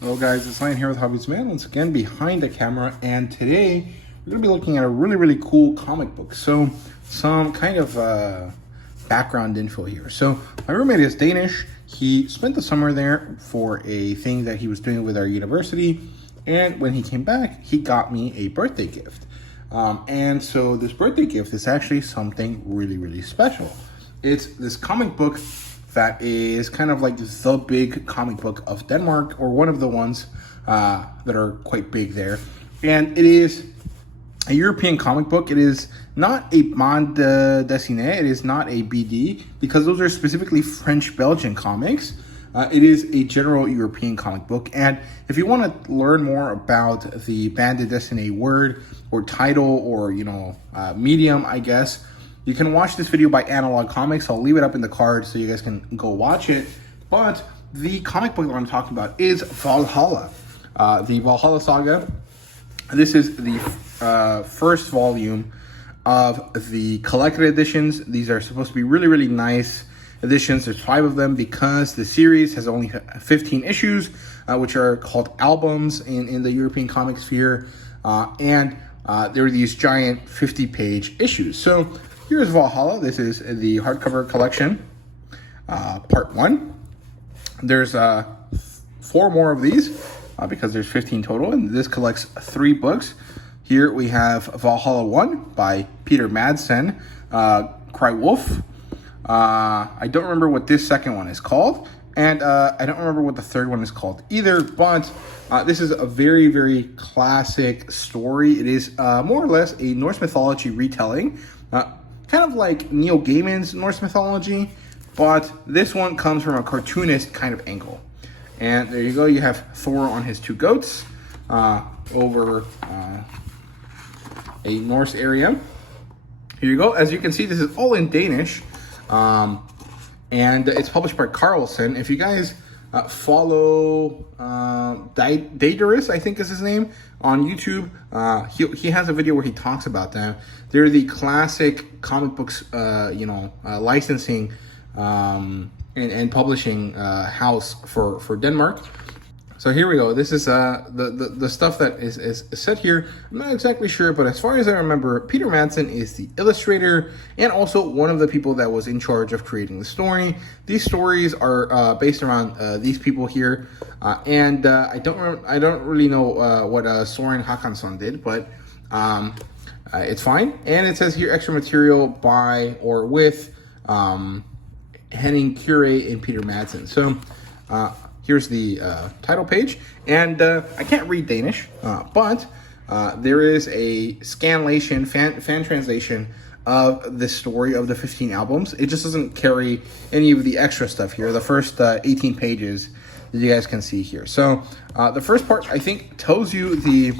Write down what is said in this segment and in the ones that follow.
Hello guys, it's Ryan here with HobbiesofaMan, once again behind the camera, and today we're going to be looking at a really cool comic book. So some kind of background info here. So my roommate is Danish. He spent the summer there for a thing that he was doing with our university, and when he came back, he got me a birthday gift. And so this birthday gift is actually something really special. It's this comic book that is kind of like the big comic book of Denmark, or one of the ones that are quite big there. And it is a European comic book. It is not a bande dessinée. It is not a BD, because those are specifically French-Belgian comics. It is a general European comic book. And if you want to learn more about the bande dessinée word or title or, medium, I guess, you can watch this video by Analog Comics. I'll leave it up in the card so you guys can go watch it. But the comic book that I'm talking about is Valhalla, the Valhalla saga. This is the first volume of the collected editions. These are supposed to be really nice editions. There's 5 of them because the series has only 15 issues, which are called albums in the European comic sphere. And there are these giant 50-page issues. So here's Valhalla. This is the hardcover collection, part 1. There's 4 more of these because there's 15 total, and this collects 3 books. Here we have Valhalla 1 by Peter Madsen, Cry Wolf. I don't remember what this second one is called, and I don't remember what the third one is called either, but this is a very classic story. It is more or less a Norse mythology retelling, kind of like Neil Gaiman's Norse mythology, but this one comes from a cartoonist kind of angle. And there you go, you have Thor on his 2 goats over a Norse area. Here you go. As you can see, this is all in Danish, and it's published by Carlsen. If you guys follow Daedalus, I think is his name, on YouTube, he has a video where he talks about them. They're the classic comic books, licensing and publishing house for Denmark. So here we go. This is the stuff that is set here. I'm not exactly sure, but as far as I remember, Peter Madsen is the illustrator and also one of the people that was in charge of creating the story. These stories are based around these people here, and I don't really know what Soren Hakansson did, but it's fine. And it says here extra material by or with Henning Kure and Peter Madsen. So here's the title page, and I can't read Danish, but there is a scanlation, fan translation of the story of the 15 albums. It just doesn't carry any of the extra stuff here, the first 18 pages that you guys can see here. So the first part, I think, tells you the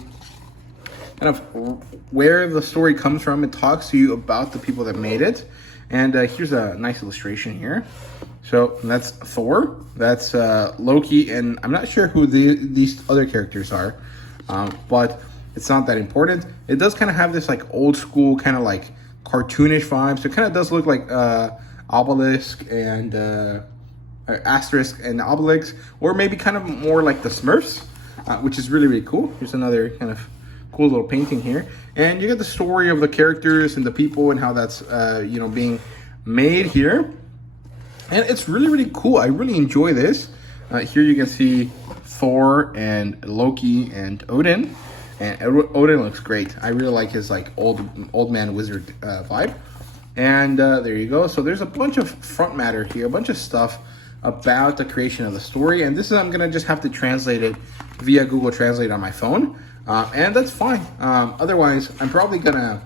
kind of where the story comes from. It talks to you about the people that made it. And here's a nice illustration here. So that's Thor, that's Loki, and I'm not sure who these other characters are, but it's not that important. It does kind of have this like old school kind of like cartoonish vibe. So it kind of does look like Obelisk and Asterisk and Obelix, or maybe kind of more like the Smurfs, which is really cool. Here's another kind of cool little painting here, and you get the story of the characters and the people and how that's being made here, and it's really cool. I really enjoy this. Here you can see Thor and Loki and Odin, and Odin looks great. I really like his like old man wizard vibe. And there you go. So there's a bunch of front matter here, a bunch of stuff about the creation of the story, and this is, I'm gonna just have to translate it via Google Translate on my phone. And that's fine. Otherwise, I'm probably gonna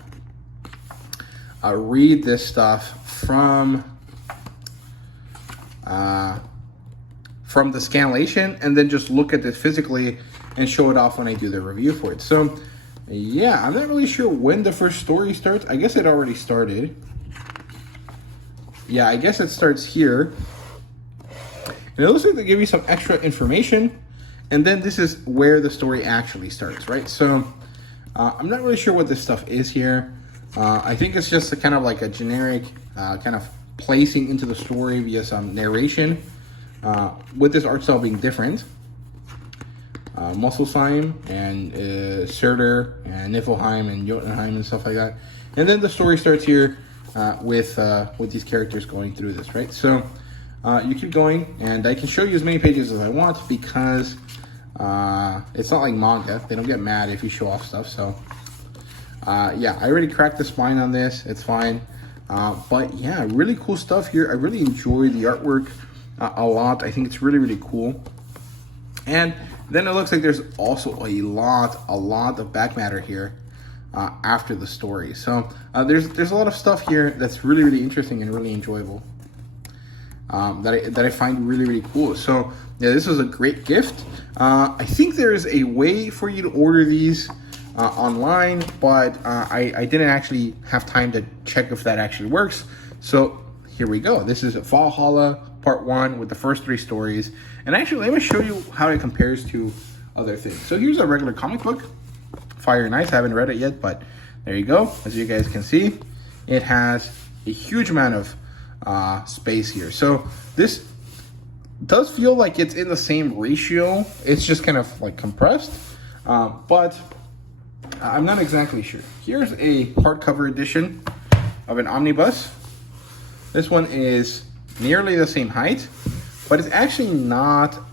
read this stuff from the scanlation, and then just look at this physically and show it off when I do the review for it. So yeah, I'm not really sure when the first story starts. I guess it already started. Yeah, I guess it starts here. And it looks like they give you some extra information. And then this is where the story actually starts, right? So I'm not really sure what this stuff is here. I think it's just a kind of like a generic kind of placing into the story via some narration, with this art style being different. Musselsheim and Surtur and Niflheim and Jotunheim and stuff like that. And then the story starts here with these characters going through this, right? So you keep going, and I can show you as many pages as I want because it's not like manga. They don't get mad if you show off stuff. So yeah, I already cracked the spine on this. It's fine. But yeah, really cool stuff here. I really enjoy the artwork a lot. I think it's really, really cool. And then it looks like there's also a lot of back matter here after the story. So there's a lot of stuff here that's really, really interesting and really enjoyable. That I find really, really cool. So yeah, this was a great gift. I think there is a way for you to order these online, but I didn't actually have time to check if that actually works. So here we go. This is Valhalla Part 1 with the first 3 stories. And actually, let me show you how it compares to other things. So here's a regular comic book. Fire and Ice. I haven't read it yet, but there you go. As you guys can see, it has a huge amount of space here. So this does feel like it's in the same ratio. It's just kind of like compressed, but I'm not exactly sure. Here's a hardcover edition of an omnibus. This one is nearly the same height, but it's actually not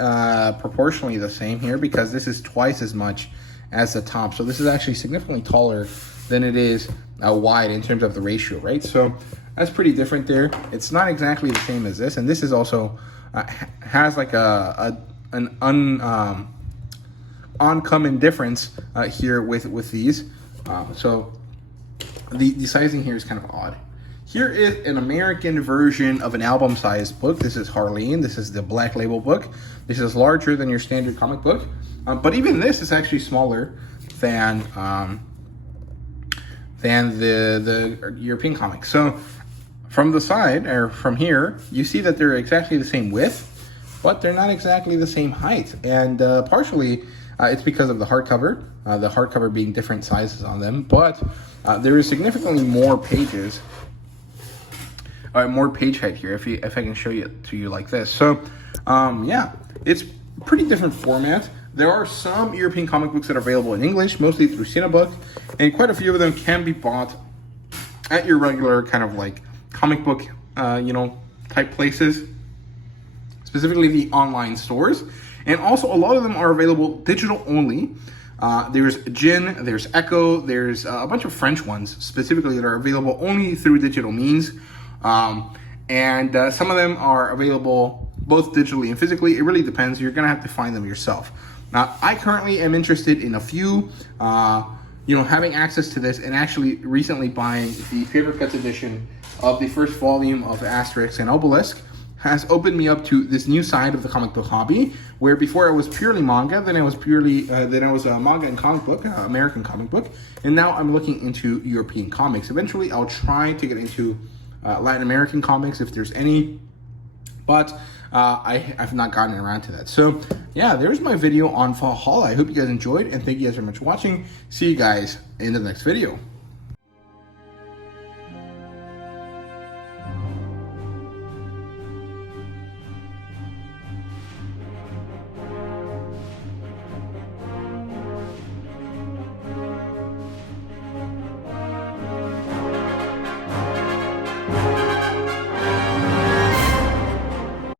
proportionally the same here because this is twice as much as the top. So this is actually significantly taller than it is wide in terms of the ratio, right? So that's pretty different there. It's not exactly the same as this, and this is also has like an uncommon difference here with these. So the sizing here is kind of odd. Here is an American version of an album-sized book. This is Harleen. This is the Black Label book. This is larger than your standard comic book, but even this is actually smaller than the European comic. So from the side, or from here, you see that they're exactly the same width, but they're not exactly the same height. And partially, it's because of the hardcover being different sizes on them, but there is significantly more pages, more page height here, if I can show it to you like this. So yeah, it's pretty different format. There are some European comic books that are available in English, mostly through Cinebook, and quite a few of them can be bought at your regular kind of like comic book, type places, specifically the online stores. And also a lot of them are available digital only. There's Jin, there's Echo, there's a bunch of French ones specifically that are available only through digital means. And some of them are available both digitally and physically. It really depends. You're gonna have to find them yourself. Now, I currently am interested in a few, having access to this, and actually recently buying the Paper Cuts edition of the first volume of Asterix and Obelisk has opened me up to this new side of the comic book hobby, where before I was purely manga, then I was a manga and comic book, American comic book, and now I'm looking into European comics. Eventually, I'll try to get into Latin American comics if there's any, but I've not gotten around to that. So yeah, there's my video on Valhalla. I hope you guys enjoyed, and thank you guys very much for watching. See you guys in the next video.